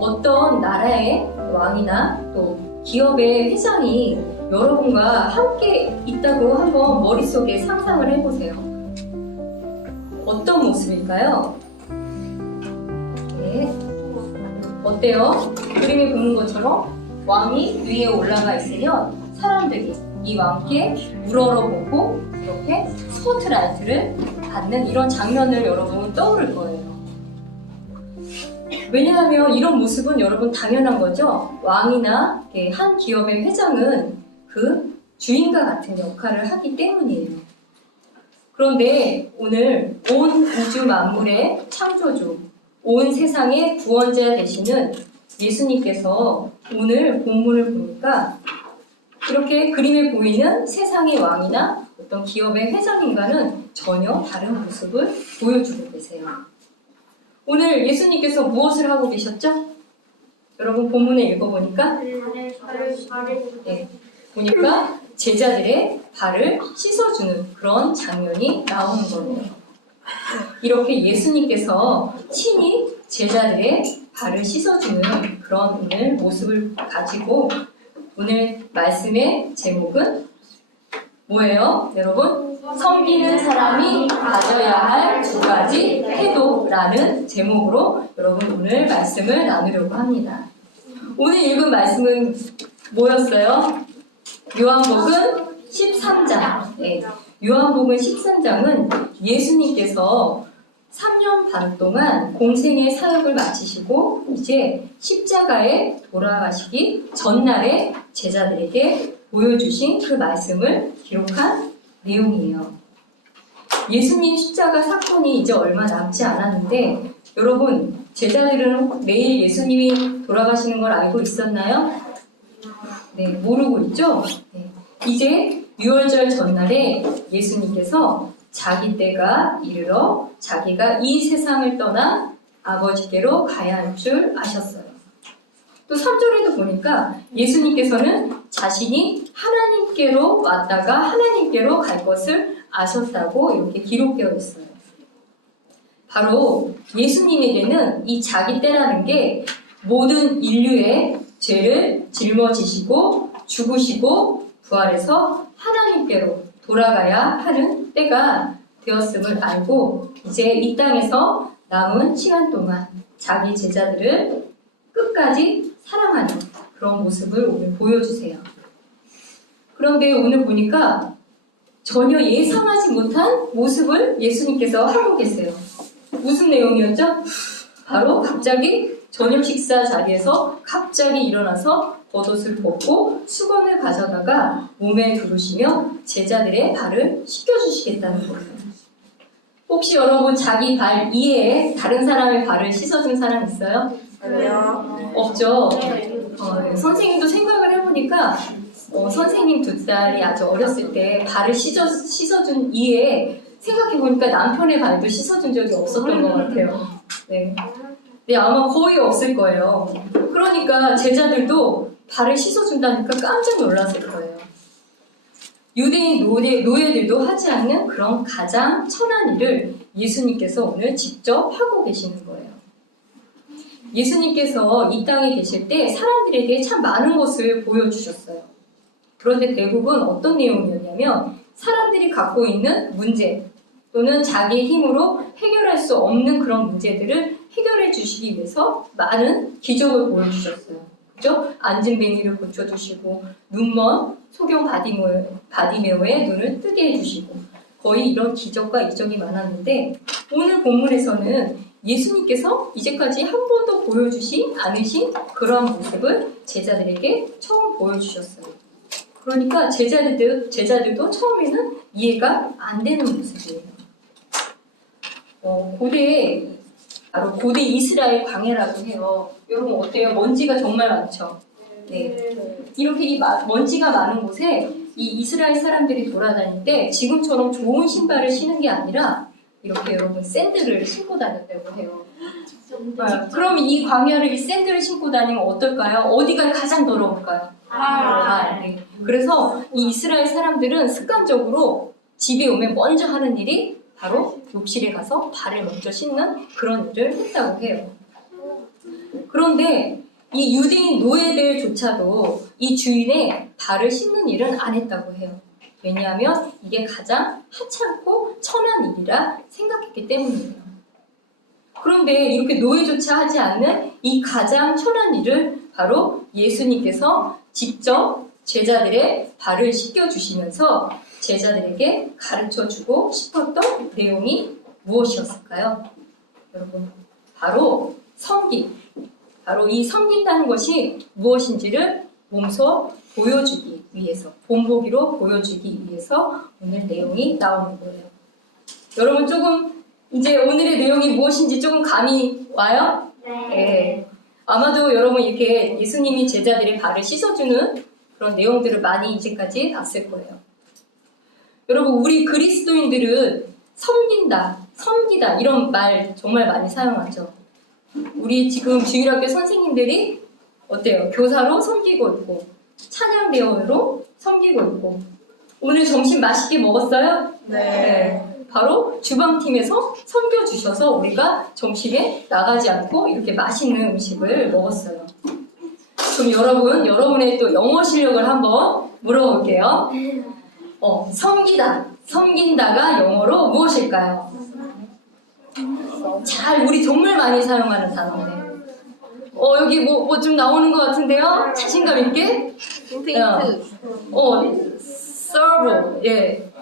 어떤 나라의 왕이나 또 기업의 회장이 여러분과 함께 있다고 한번 머릿속에 상상을 해보세요. 어떤 모습일까요? 네. 어때요? 그림에 보는 것처럼 왕이 위에 올라가 있으면 사람들이 이 왕께 우러러보고 이렇게 스포트라이트를 받는 이런 장면을 여러분 떠오를 거예요. 왜냐하면 이런 모습은 여러분 당연한 거죠. 왕이나 한 기업의 회장은 그 주인과 같은 역할을 하기 때문이에요. 그런데 오늘 온 우주 만물의 창조주, 온 세상의 구원자 되시는 예수님께서 오늘 본문을 보니까 이렇게 그림에 보이는 세상의 왕이나 어떤 기업의 회장인가는 전혀 다른 모습을 보여주고 계세요. 오늘 예수님께서 무엇을 하고 계셨죠? 여러분 본문에 읽어보니까 네, 보니까 제자들의 발을 씻어주는 그런 장면이 나오는 거예요. 이렇게 예수님께서 친히 제자들의 발을 씻어주는 그런 오늘 모습을 가지고 오늘 말씀의 제목은 뭐예요? 여러분? 섬기는 사람이 가져야 할 두 가지 태도라는 제목으로 여러분 오늘 말씀을 나누려고 합니다. 오늘 읽은 말씀은 뭐였어요? 요한복음 13장. 네. 요한복음 13장은 예수님께서 3년 반 동안 공생의 사역을 마치시고 이제 십자가에 돌아가시기 전날에 제자들에게 보여주신 그 말씀을 기록한 내용이에요. 예수님 십자가 사건이 이제 얼마 남지 않았는데 여러분 제자들은 내일 예수님이 돌아가시는 걸 알고 있었나요? 네, 모르고 있죠? 네. 이제 유월절 전날에 예수님께서 자기 때가 이르러 자기가 이 세상을 떠나 아버지께로 가야 할 줄 아셨어요. 또 3절에도 보니까 예수님께서는 자신이 하나님께로 왔다가 하나님께로 갈 것을 아셨다고 이렇게 기록되어 있어요. 바로 예수님에게는 이 자기 때라는 게 모든 인류의 죄를 짊어지시고 죽으시고 부활해서 하나님께로 돌아가야 하는 때가 되었음을 알고 이제 이 땅에서 남은 시간 동안 자기 제자들을 끝까지 사랑하는 그런 모습을 오늘 보여주세요. 그런데 오늘 보니까 전혀 예상하지 못한 모습을 예수님께서 하고 계세요. 무슨 내용이었죠? 바로 갑자기 저녁 식사 자리에서 갑자기 일어나서 겉옷을 벗고 수건을 가져다가 몸에 두르시며 제자들의 발을 씻겨주시겠다는 거예요. 혹시 여러분 자기 발 이외에 다른 사람의 발을 씻어준 사람 있어요? 아니요. 없죠? 선생님도 생각을 해보니까 선생님 두 딸이 아주 어렸을 때 발을 씻어준 이외에 생각해보니까 남편의 발도 씻어준 적이 없었던 것 같아요. 네. 네, 아마 거의 없을 거예요. 그러니까 제자들도 발을 씻어준다니까 깜짝 놀랐을 거예요. 유대인 노예들도 하지 않는 그런 가장 천한 일을 예수님께서 오늘 직접 하고 계시는 거예요. 예수님께서 이 땅에 계실 때 사람들에게 참 많은 것을 보여주셨어요. 그런데 대부분 어떤 내용이었냐면 사람들이 갖고 있는 문제 또는 자기 힘으로 해결할 수 없는 그런 문제들을 해결해 주시기 위해서 많은 기적을 보여주셨어요. 그죠? 안진뱅이를 고쳐주시고 눈먼 소경 바디메오의 눈을 뜨게 해주시고 거의 이런 기적과 이적이 많았는데 오늘 본문에서는 예수님께서 이제까지 한 번도 보여주지 않으신 그런 모습을 제자들에게 처음 보여주셨어요. 그러니까 제자들도 처음에는 이해가 안 되는 모습이에요. 바로 고대 이스라엘 광야라고 해요. 여러분 어때요? 먼지가 정말 많죠? 네. 이렇게 이 먼지가 많은 곳에 이 이스라엘 사람들이 돌아다닐 때 지금처럼 좋은 신발을 신는 게 아니라 이렇게 여러분 샌들을 신고 다녔다고 해요. 그럼 이 광야를 이 샌들을 신고 다니면 어떨까요? 어디가 가장 더러울까요? 네. 그래서 이 이스라엘 사람들은 습관적으로 집에 오면 먼저 하는 일이 바로 욕실에 가서 발을 먼저 씻는 그런 일을 했다고 해요. 그런데 이 유대인 노예들조차도 이 주인의 발을 씻는 일은 안 했다고 해요. 왜냐하면 이게 가장 하찮고 천한 일이라 생각했기 때문이에요. 그런데 이렇게 노예조차 하지 않는 이 가장 천한 일을 바로 예수님께서 직접 제자들의 발을 씻겨주시면서 제자들에게 가르쳐주고 싶었던 내용이 무엇이었을까요? 여러분, 바로 섬김. 바로 이 섬긴다는 것이 무엇인지를 몸소 보여주기 위해서, 본보기로 보여주기 위해서 오늘 내용이 나오는 거예요. 여러분 조금 이제 오늘의 내용이 무엇인지 조금 감이 와요? 네. 아마도 여러분 이렇게 예수님이 제자들의 발을 씻어주는 그런 내용들을 많이 이제까지 봤을 거예요. 여러분 우리 그리스도인들은 섬긴다, 섬기다 이런 말 정말 많이 사용하죠. 우리 지금 주일학교 선생님들이 어때요? 교사로 섬기고 있고 찬양대원으로 섬기고 있고 오늘 점심 맛있게 먹었어요? 네. 바로 주방팀에서 섬겨주셔서 우리가 점심에 나가지 않고 이렇게 맛있는 음식을 먹었어요. 그럼 여러분의 또 영어 실력을 한번 물어볼게요. 섬기다, 섬긴다가 영어로 무엇일까요? 우리 정말 많이 사용하는 단어인데. 여기 뭐 좀 나오는 것 같은데요? 자신감 있게? serve,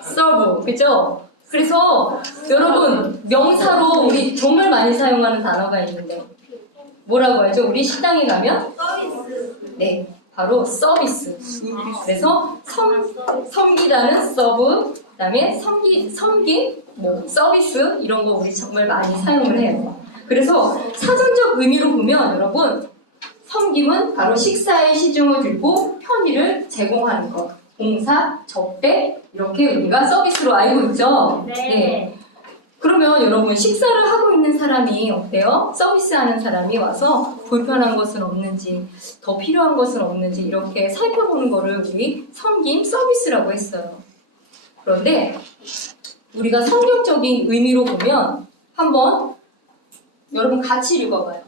serve, 그죠? 그래서 여러분 명사로 우리 정말 많이 사용하는 단어가 있는데 뭐라고 하죠? 우리 식당에 가면? 서비스. 네, 바로 서비스. 그래서 섬기다는 serve, 그 다음에 섬김, 서비스 이런 거 우리 정말 많이 사용을 해요. 그래서 사전적 의미로 보면 여러분 섬김은 바로 식사에 시중을 들고 편의를 제공하는 것. 봉사, 접대 이렇게 우리가 서비스로 알고 있죠? 네. 그러면 여러분 식사를 하고 있는 사람이 어때요? 서비스하는 사람이 와서 불편한 것은 없는지 더 필요한 것은 없는지 이렇게 살펴보는 거를 우리 섬김, 서비스라고 했어요. 그런데 우리가 성경적인 의미로 보면 한번 여러분 같이 읽어봐요.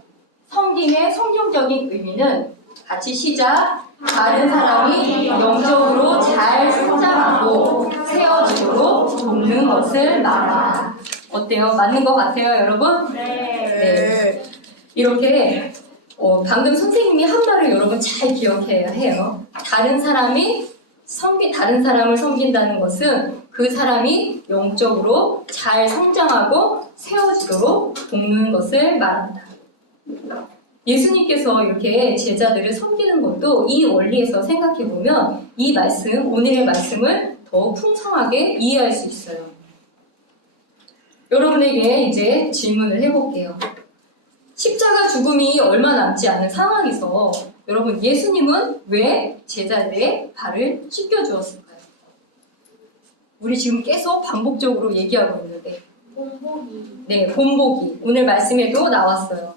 섬김의 성경적인 의미는 같이 시작. 다른 사람이 영적으로 잘 성장하고 세워지도록 돕는 것을 말하라. 어때요? 맞는 것 같아요, 여러분? 네. 이렇게 방금 선생님이 한 말을 여러분 잘 기억해야 해요. 다른 사람을 섬긴다는 것은 그 사람이 영적으로 잘 성장하고 세워지도록 돕는 것을 말한다. 예수님께서 이렇게 제자들을 섬기는 것도 이 원리에서 생각해보면 이 말씀, 오늘의 말씀을 더 풍성하게 이해할 수 있어요. 여러분에게 이제 질문을 해볼게요. 십자가 죽음이 얼마 남지 않은 상황에서 여러분 예수님은 왜 제자들의 발을 씻겨주었을까요? 우리 지금 계속 반복적으로 얘기하고 있는데 본보기. 네, 본보기. 오늘 말씀에도 나왔어요.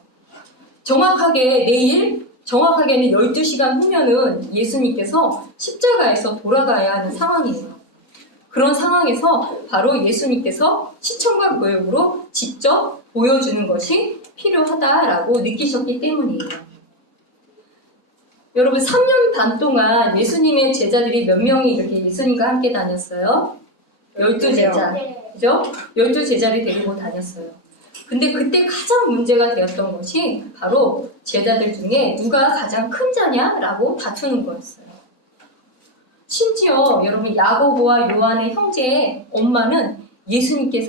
정확하게는 12시간 후면은 예수님께서 십자가에서 돌아가야 하는 상황이에요. 그런 상황에서 바로 예수님께서 시청각 교육으로 직접 보여주는 것이 필요하다라고 느끼셨기 때문이에요. 여러분 3년 반 동안 예수님의 제자들이 몇 명이 이렇게 예수님과 함께 다녔어요? 12제자. 그죠? 12제자를 데리고 다녔어요. 근데 그때 가장 문제가 되었던 것이 바로 제자들 중에 누가 가장 큰 자냐라고 다투는 거였어요. 심지어 여러분 야고보와 요한의 형제의 엄마는 예수님께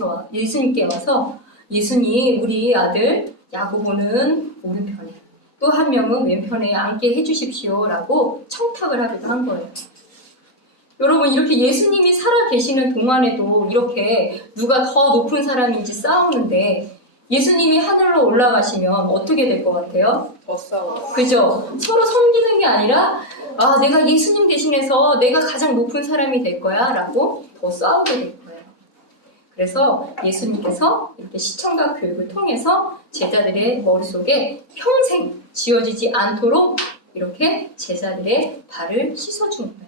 와서 예수님 우리 아들 야고보는 오른편에 또 한 명은 왼편에 앉게 해주십시오 라고 청탁을 하기도 한 거예요. 여러분 이렇게 예수님이 살아 계시는 동안에도 이렇게 누가 더 높은 사람인지 싸우는데 예수님이 하늘로 올라가시면 어떻게 될 것 같아요? 더 싸워. 그죠? 서로 섬기는 게 아니라 내가 예수님 대신해서 내가 가장 높은 사람이 될 거야 라고 더 싸우게 될 거예요. 그래서 예수님께서 이렇게 시청각 교육을 통해서 제자들의 머릿속에 평생 지워지지 않도록 이렇게 제자들의 발을 씻어준 거예요.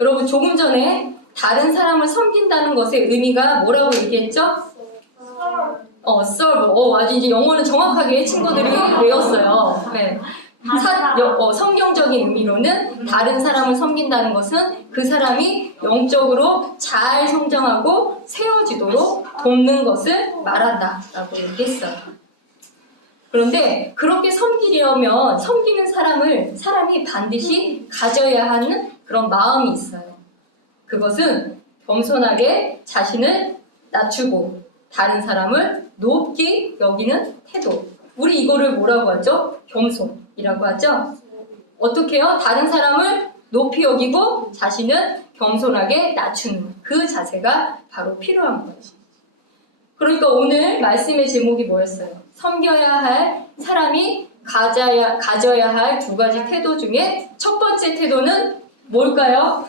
여러분 조금 전에 다른 사람을 섬긴다는 것의 의미가 뭐라고 얘기했죠? serve. 아주 이제 영어는 정확하게 친구들이 외웠어요. 네. 성경적인 의미로는 다른 사람을 섬긴다는 것은 그 사람이 영적으로 잘 성장하고 세워지도록 돕는 것을 말한다라고 얘기했어요. 그런데 그렇게 섬기려면 섬기는 사람이 반드시 가져야 하는 그런 마음이 있어요. 그것은 겸손하게 자신을 낮추고 다른 사람을 높게 여기는 태도. 우리 이거를 뭐라고 하죠? 겸손이라고 하죠? 어떻게 해요? 다른 사람을 높이 여기고 자신은 겸손하게 낮추는 그 자세가 바로 필요한 거예요. 그러니까 오늘 말씀의 제목이 뭐였어요? 섬겨야 할 사람이 가져야 할 두 가지 태도 중에 첫 번째 태도는 뭘까요?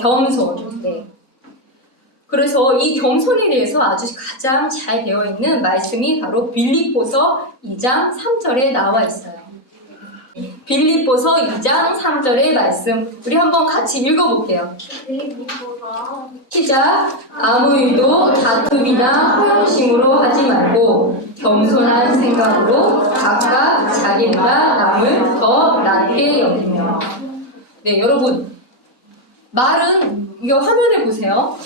겸손. 네. 그래서 이 겸손에 대해서 아주 가장 잘 되어 있는 말씀이 바로 빌립보서 2장 3절에 나와 있어요. 빌립보서 2장 3절의 말씀 우리 한번 같이 읽어볼게요. 시작. 아무 일도 다툼이나 허영심으로 하지 말고 겸손한 생각으로 각각 자기보다 남을 더 낮게 여기며. 네, 여러분 말은 이거 화면에 보세요.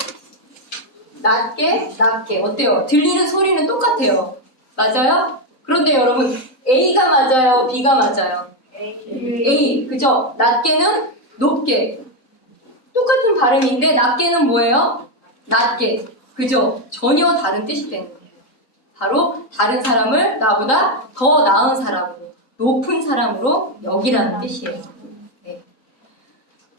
낮게 어때요? 들리는 소리는 똑같아요. 맞아요? 그런데 여러분 A가 맞아요? B가 맞아요? A, 그죠? 낮게는 높게. 똑같은 발음인데 낮게는 뭐예요? 낮게. 그죠? 전혀 다른 뜻이 되는 거예요. 바로 다른 사람을 나보다 더 나은 사람으로, 높은 사람으로 여기라는 뜻이에요. 네.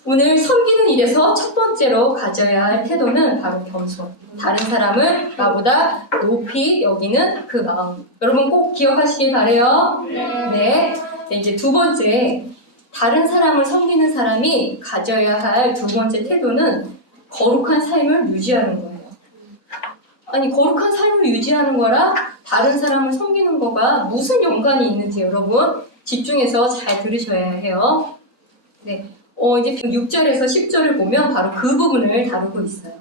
오늘 섬기는 일에서 첫 번째로 가져야 할 태도는 바로 겸손. 다른 사람을 나보다 높이 여기는 그 마음. 여러분 꼭 기억하시길 바래요. 네. 이제 두 번째, 다른 사람을 섬기는 사람이 가져야 할 두 번째 태도는 거룩한 삶을 유지하는 거예요. 아니, 거룩한 삶을 유지하는 거랑 다른 사람을 섬기는 거가 무슨 연관이 있는지 여러분 집중해서 잘 들으셔야 해요. 네. 이제 6절에서 10절을 보면 바로 그 부분을 다루고 있어요.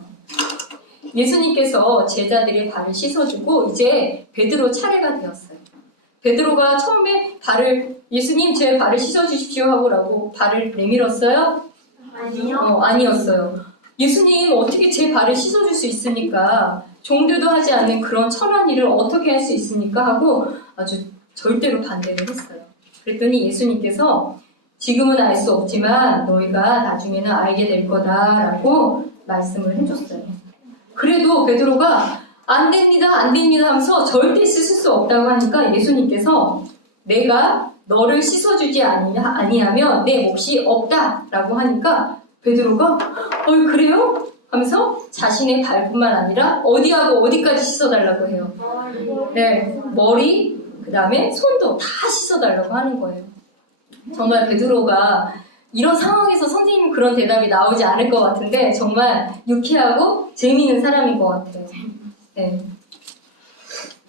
예수님께서 제자들의 발을 씻어주고 이제 베드로 차례가 되었어요. 베드로가 처음에 예수님 제 발을 씻어주십시오 하고라고 발을 내밀었어요? 아니요. 아니었어요. 예수님 어떻게 제 발을 씻어줄 수 있습니까? 종들도 하지 않는 그런 천한 일을 어떻게 할 수 있습니까? 하고 아주 절대로 반대를 했어요. 그랬더니 예수님께서 지금은 알 수 없지만 너희가 나중에는 알게 될 거다라고 말씀을 해줬어요. 그래도 베드로가 안 됩니다 하면서 절대 씻을 수 없다고 하니까 예수님께서 내가 너를 씻어주지 아니하면 내 몫이 없다라고 하니까 베드로가 그래요? 하면서 자신의 발뿐만 아니라 어디하고 어디까지 씻어달라고 해요. 네, 머리, 그 다음에 손도 다 씻어달라고 하는 거예요. 정말 베드로가 이런 상황에서 선생님 그런 대답이 나오지 않을 것 같은데 정말 유쾌하고 재미있는 사람인 것 같아요. 네.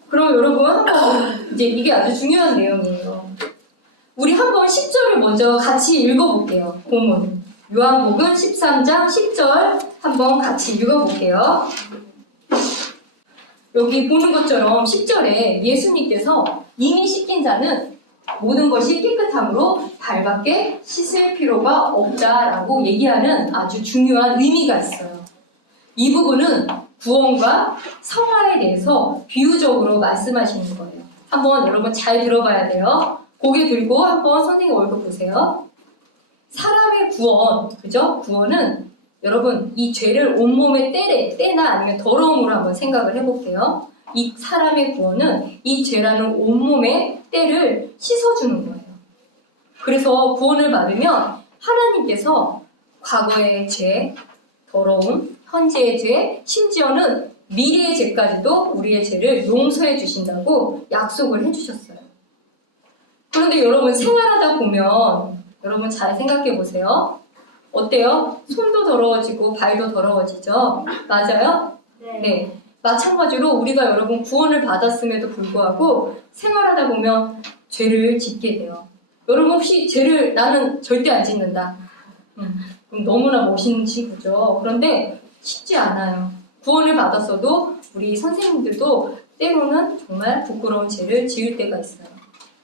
그럼 여러분 한번 이제 이게 아주 중요한 내용이에요. 우리 한번 10절을 먼저 같이 읽어볼게요. 본문 요한복음 13장 10절 한번 같이 읽어볼게요. 여기 보는 것처럼 10절에 예수님께서 이미 씻긴 자는 모든 것이 깨끗함으로 발밖에 씻을 필요가 없다라고 얘기하는 아주 중요한 의미가 있어요. 이 부분은 구원과 성화에 대해서 비유적으로 말씀하시는 거예요. 한번 여러분 잘 들어봐야 돼요. 고개 들고 한번 선생님 얼굴 보세요. 사람의 구원, 그죠? 구원은 여러분 이 죄를 온몸에 떼나 아니면 더러움으로 한번 생각을 해볼게요. 이 사람의 구원은 이 죄라는 온몸의 때를 씻어주는 거예요. 그래서 구원을 받으면 하나님께서 과거의 죄, 더러움, 현재의 죄, 심지어는 미래의 죄까지도 우리의 죄를 용서해 주신다고 약속을 해주셨어요. 그런데 여러분 생활하다 보면 여러분 잘 생각해 보세요. 어때요? 손도 더러워지고 발도 더러워지죠? 맞아요? 네. 마찬가지로 우리가 여러분 구원을 받았음에도 불구하고 생활하다 보면 죄를 짓게 돼요. 여러분 혹시 죄를 나는 절대 안 짓는다. 그럼 너무나 멋있는 친구죠. 그런데 쉽지 않아요. 구원을 받았어도 우리 선생님들도 때로는 정말 부끄러운 죄를 지을 때가 있어요.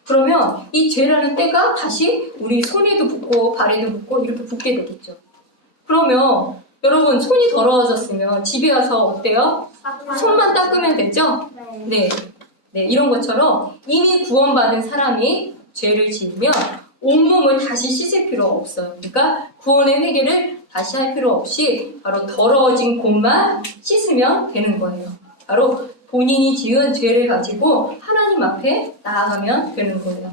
그러면 이 죄라는 때가 다시 우리 손에도 붙고 발에도 붙고 이렇게 붙게 되겠죠. 그러면 여러분 손이 더러워졌으면 집에 와서 어때요? 손만 닦으면 되죠? 네. 네, 이런 것처럼 이미 구원받은 사람이 죄를 지으면 온몸을 다시 씻을 필요 없어요. 그러니까 구원의 회개를 다시 할 필요 없이 바로 더러워진 곳만 씻으면 되는 거예요. 바로 본인이 지은 죄를 가지고 하나님 앞에 나아가면 되는 거예요.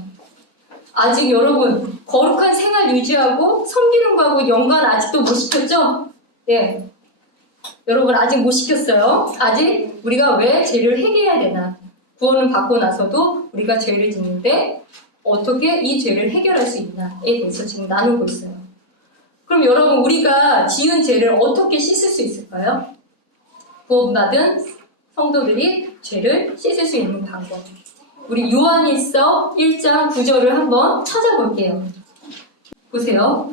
아직 여러분 거룩한 생활 유지하고 섬기는 거하고 연관 아직도 못 시켰죠? 네. 여러분 아직 못 시켰어요. 아직 우리가 왜 죄를 회개해야 되나? 구원을 받고 나서도 우리가 죄를 짓는데 어떻게 이 죄를 해결할 수 있나에 대해서 지금 나누고 있어요. 그럼 여러분 우리가 지은 죄를 어떻게 씻을 수 있을까요? 구원받은 성도들이 죄를 씻을 수 있는 방법. 우리 요한일서 1장 9절을 한번 찾아볼게요. 보세요.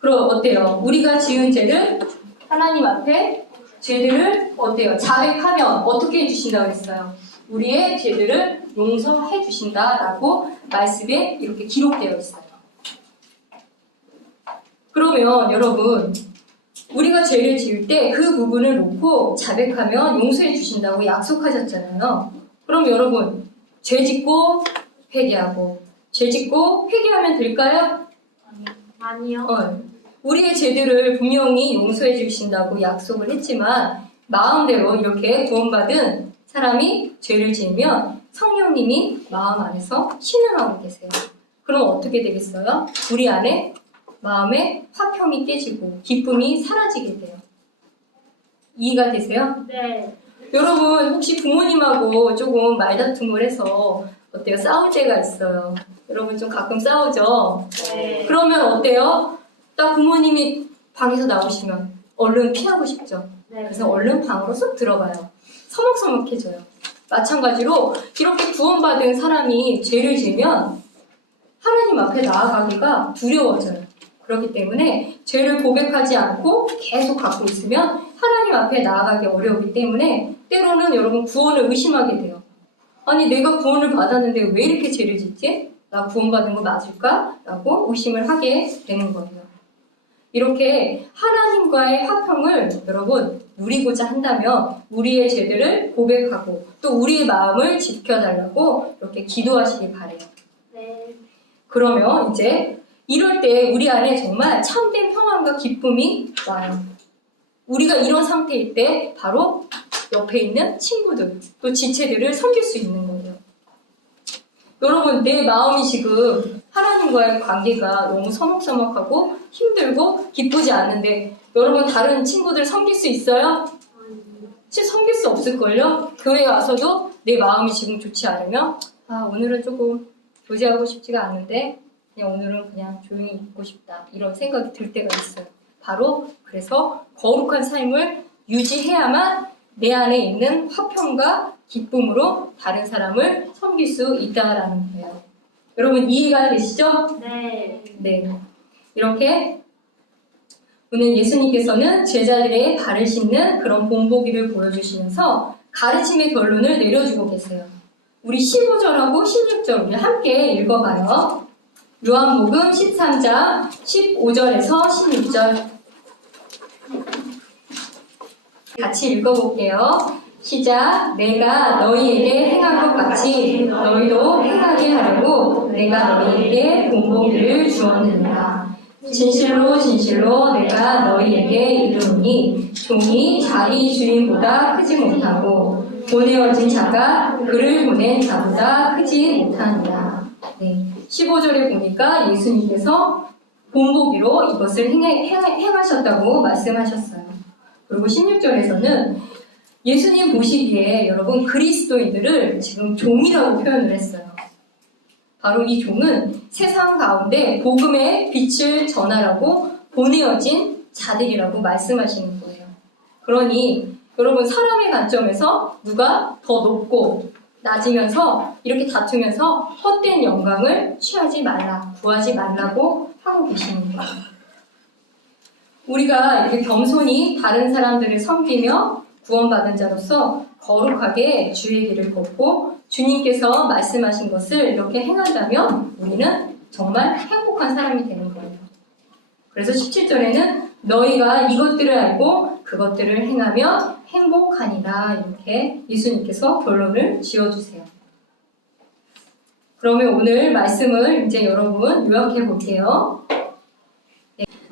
그럼 어때요? 우리가 지은 죄를 하나님 앞에 죄들을 어때요? 자백하면 어떻게 해주신다고 했어요? 우리의 죄들을 용서해 주신다라고 말씀에 이렇게 기록되어 있어요. 그러면 여러분 우리가 죄를 지을 때 그 부분을 놓고 자백하면 용서해 주신다고 약속하셨잖아요. 그럼 여러분 죄 짓고 회개하고 죄 짓고 회개하면 될까요? 아니요. 우리의 죄들을 분명히 용서해 주신다고 약속을 했지만 마음대로 이렇게 구원받은 사람이 죄를 지으면 성령님이 마음 안에서 신음하고 계세요. 그럼 어떻게 되겠어요? 우리 안에 마음의 화평이 깨지고 기쁨이 사라지게 돼요. 이해가 되세요? 네. 여러분 혹시 부모님하고 조금 말다툼을 해서 어때요? 싸울 때가 있어요. 여러분 좀 가끔 싸우죠? 네. 그러면 어때요? 딱 부모님이 방에서 나오시면 얼른 피하고 싶죠? 네. 그래서 얼른 방으로 쏙 들어가요. 서먹서먹해져요. 마찬가지로 이렇게 구원받은 사람이 죄를 지으면 하나님 앞에 나아가기가 두려워져요. 그렇기 때문에 죄를 고백하지 않고 계속 갖고 있으면 하나님 앞에 나아가기 어려우기 때문에 때로는 여러분 구원을 의심하게 돼요. 아니 내가 구원을 받았는데 왜 이렇게 죄를 짓지? 나 구원받은 거 맞을까? 라고 의심을 하게 되는 거예요. 이렇게 하나님과의 화평을 여러분 누리고자 한다면 우리의 죄들을 고백하고 또 우리의 마음을 지켜달라고 이렇게 기도하시길 바래요. 네. 그러면 이제 이럴 때 우리 안에 정말 참된 평안과 기쁨이 와요. 우리가 이런 상태일 때 바로 옆에 있는 친구들 또 지체들을 섬길 수 있는 거예요. 여러분 내 마음이 지금 하나님과의 관계가 너무 서먹서먹하고 힘들고 기쁘지 않는데 여러분 다른 친구들 섬길 수 있어요? 섬길 수 없을걸요? 교회 와서도 내 마음이 지금 좋지 않으면 오늘은 조금 교제하고 싶지가 않은데 그냥 오늘은 그냥 조용히 있고 싶다 이런 생각이 들 때가 있어요. 바로 그래서 거룩한 삶을 유지해야만 내 안에 있는 화평과 기쁨으로 다른 사람을 섬길 수 있다라는 거예요. 여러분 이해가 되시죠? 네. 네. 이렇게 오늘 예수님께서는 제자들의 발을 씻는 그런 본보기를 보여주시면서 가르침의 결론을 내려주고 계세요. 우리 15절하고 16절 우리 함께 읽어봐요. 요한복음 13장 15절에서 16절 같이 읽어볼게요. 시작. 내가 너희에게 행한 것 같이 너희도 행하게 하려고 내가 너희에게 본보기를 주었느니라. 진실로 진실로 내가 너희에게 이르노니 종이 자기 주인보다 크지 못하고 보내어진 자가 그를 보낸 자보다 크지 못하니라. 네. 15절에 보니까 예수님께서 본보기로 이것을 행하셨다고 말씀하셨어요. 그리고 16절에서는 예수님 보시기에 여러분 그리스도인들을 지금 종이라고 표현을 했어요. 바로 이 종은 세상 가운데 복음의 빛을 전하라고 보내어진 자들이라고 말씀하시는 거예요. 그러니 여러분 사람의 관점에서 누가 더 높고 낮으면서 이렇게 다투면서 헛된 영광을 취하지 말라, 구하지 말라고 하고 계시는 거예요. 우리가 이렇게 겸손히 다른 사람들을 섬기며 구원받은 자로서 거룩하게 주의 길을 걷고 주님께서 말씀하신 것을 이렇게 행한다면 우리는 정말 행복한 사람이 되는 거예요. 그래서 17절에는 너희가 이것들을 알고 그것들을 행하면 행복하니라 이렇게 예수님께서 결론을 지어주세요. 그러면 오늘 말씀을 이제 여러분 요약해 볼게요.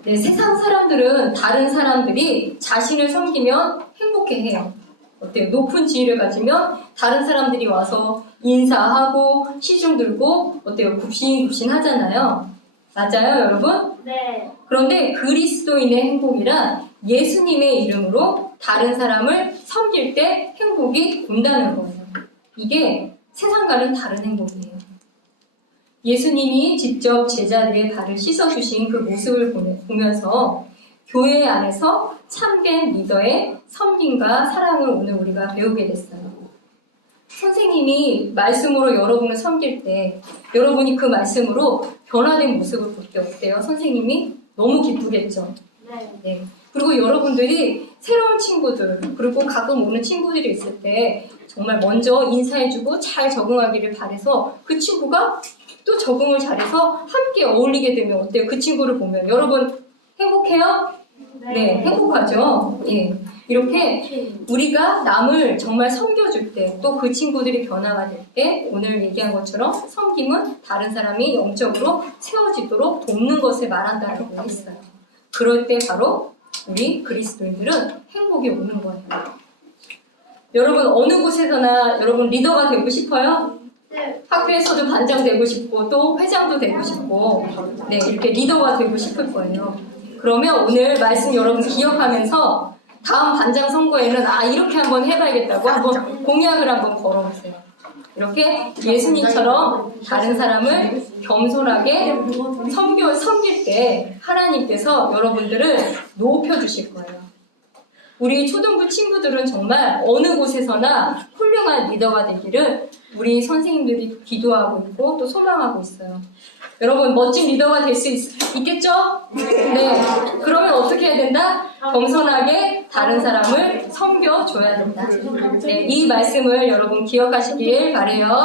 네, 세상 사람들은 다른 사람들이 자신을 섬기면 행복해해요. 어때요? 높은 지위를 가지면 다른 사람들이 와서 인사하고 시중 들고 어때요? 굽신굽신 하잖아요. 맞아요, 여러분? 네. 그런데 그리스도인의 행복이란 예수님의 이름으로 다른 사람을 섬길 때 행복이 온다는 거예요. 이게 세상과는 다른 행복이에요. 예수님이 직접 제자들의 발을 씻어주신 그 모습을 보면서 교회 안에서 참된 리더의 섬김과 사랑을 오늘 우리가 배우게 됐어요. 선생님이 말씀으로 여러분을 섬길 때 여러분이 그 말씀으로 변화된 모습을 볼 때 어때요? 선생님이 너무 기쁘겠죠? 네. 네. 그리고 여러분들이 새로운 친구들, 그리고 가끔 오는 친구들이 있을 때 정말 먼저 인사해주고 잘 적응하기를 바라서 그 친구가 또 적응을 잘해서 함께 어울리게 되면 어때요? 그 친구를 보면. 여러분 행복해요? 네, 행복하죠? 예. 이렇게 우리가 남을 정말 섬겨줄 때, 또 그 친구들이 변화가 될 때, 오늘 얘기한 것처럼 섬김은 다른 사람이 영적으로 세워지도록 돕는 것을 말한다고 했어요. 그럴 때 바로 우리 그리스도인들은 행복이 오는 거예요. 여러분 어느 곳에서나 여러분 리더가 되고 싶어요? 네. 학교에서도 반장 되고 싶고 또 회장도 되고 싶고 네, 이렇게 리더가 되고 싶을 거예요. 그러면 오늘 말씀 여러분 기억하면서 다음 반장 선거에는 이렇게 한번 해봐야겠다고 한번 공약을 한번 걸어보세요. 이렇게 예수님처럼 다른 사람을 겸손하게 섬길 때 하나님께서 여러분들을 높여주실 거예요. 우리 초등부 친구들은 정말 어느 곳에서나 훌륭한 리더가 되기를 우리 선생님들이 기도하고 있고 또 소망하고 있어요. 여러분 멋진 리더가 될 수 있겠죠? 네. 그러면 어떻게 해야 된다? 겸손하게 다른 사람을 섬겨줘야 된다. 네, 이 말씀을 여러분 기억하시길 바라요.